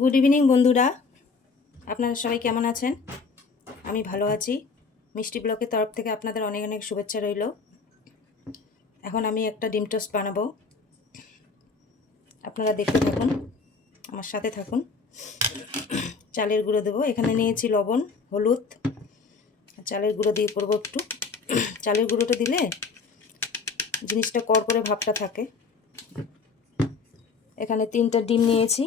Good evening বন্ধুরা, আপনারা সবাই কেমন আছেন? আমি ভালো আছি। মিষ্টি ব্লকের তরফ থেকে আপনাদের অনেক অনেক শুভেচ্ছা রইল। এখন আমি একটা ডিম টোস্ট বানাবো, আপনারা দেখতে থাকুন, আমার সাথে থাকুন। চালের গুঁড়ো দেবো, এখানে নিয়েছি লবণ, হলুদ, চালের গুঁড়ো দিয়ে করবো একটু। চালের গুঁড়োটা দিলে জিনিসটা কড়কড়ে ভাবটা থাকে। এখানে 3টা ডিম নিয়েছি।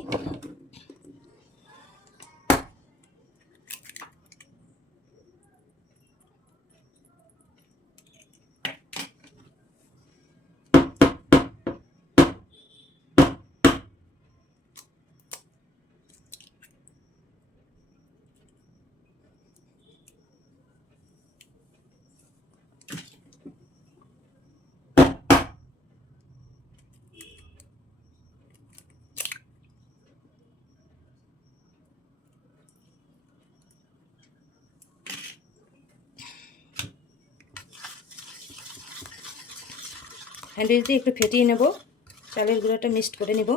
হ্যান্ডেল দিয়ে একটু ফেটিয়ে নেব, চালের গুঁড়োটা মিক্সড করে নেব।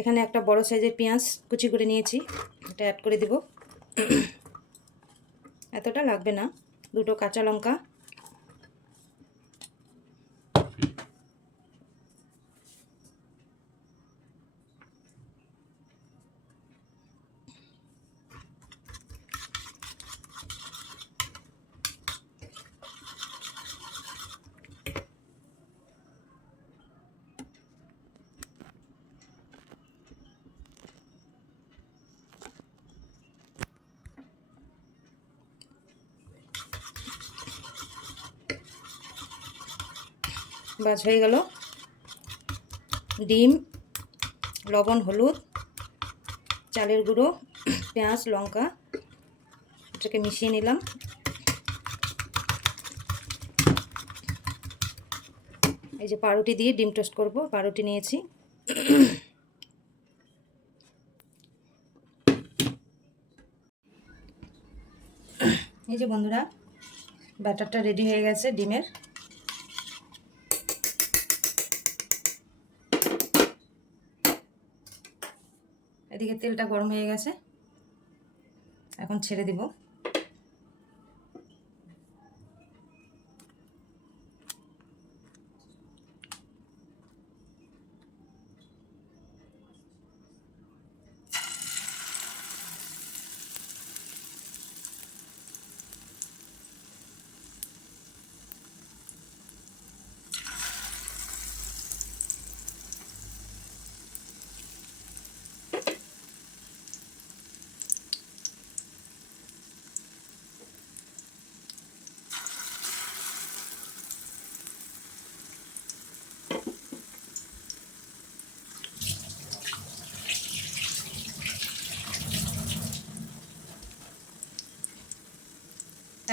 এখানে একটা বড় সাইজের পেঁয়াজ কুচি করে নিয়েছি, এটা অ্যাড করে দেব। এতটা লাগবে না। 2টো কাঁচা লঙ্কা, বাজ হয়ে গেল। ডিম, লবণ, হলুদ, চালের গুঁড়ো, পেঁয়াজ, লঙ্কা, এটাকে মিশিয়ে নিলাম। এই যে পাউরুটি দিয়ে ডিম টোস্ট করব, পাউরুটি নিয়েছি। এই যে বন্ধুরা, ব্যাটারটা রেডি হয়ে গেছে ডিমের। এদিকে তেলটা গরম হয়ে গেছে, এখন ছেড়ে দিব।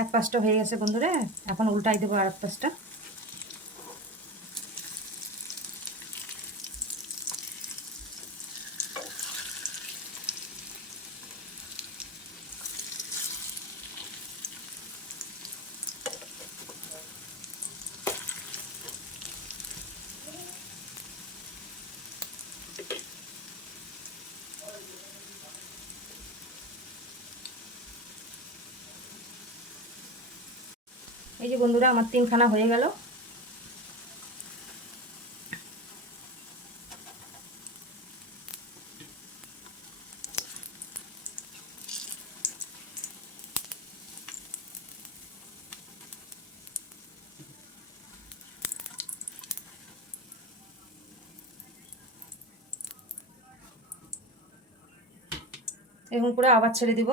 এক পাশটা হয়ে গেছে বন্ধুরা, এখন উল্টাই দেবো আর এক পাশটা। এই যে বন্ধুরা, আমার 3খানা হয়ে গেল। এখন করে আবার ছেড়ে দিব।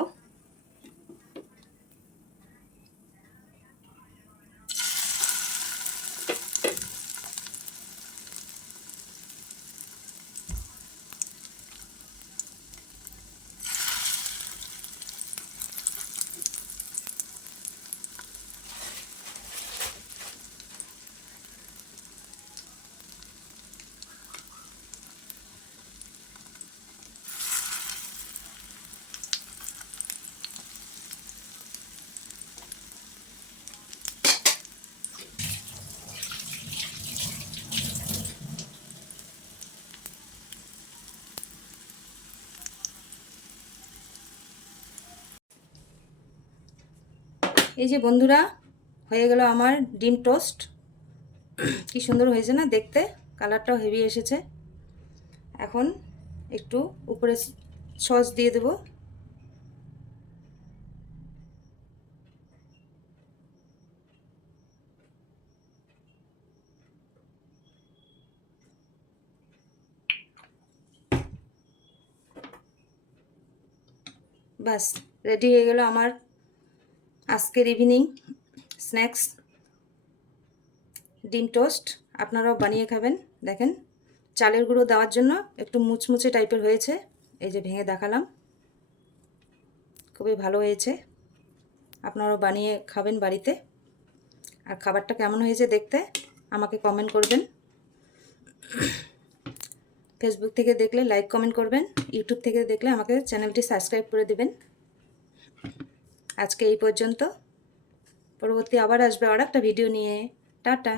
এই যে বন্ধুরা, হয়ে গেল আমার ডিম টোস্ট। কি সুন্দর হয়েছে না দেখতে, কালারটাও হেভি এসেছে। এখন একটু উপরে সস দিয়ে দেব। বাস রেডি হয়ে গেল আমার আজকের ইভিনিং স্ন্যাক্স ডিম টোস্ট। আপনারাও বানিয়ে খাবেন। দেখেন, চালের গুঁড়ো দেওয়ার জন্য একটু মুচমুচে টাইপের হয়েছে। এই যে ভেঙে দেখালাম, খুবই ভালো হয়েছে। আপনারাও বানিয়ে খাবেন বাড়িতে। আর খাবারটা কেমন হয়েছে দেখতে আমাকে কমেন্ট করবেন। ফেসবুক থেকে দেখলে লাইক কমেন্ট করবেন, ইউটিউব থেকে দেখলে আমাকে চ্যানেলটি সাবস্ক্রাইব করে দিবেন। আজকে এই পর্যন্ত, পরবর্তী আবার আসবে আর একটা ভিডিও নিয়ে। টাটা।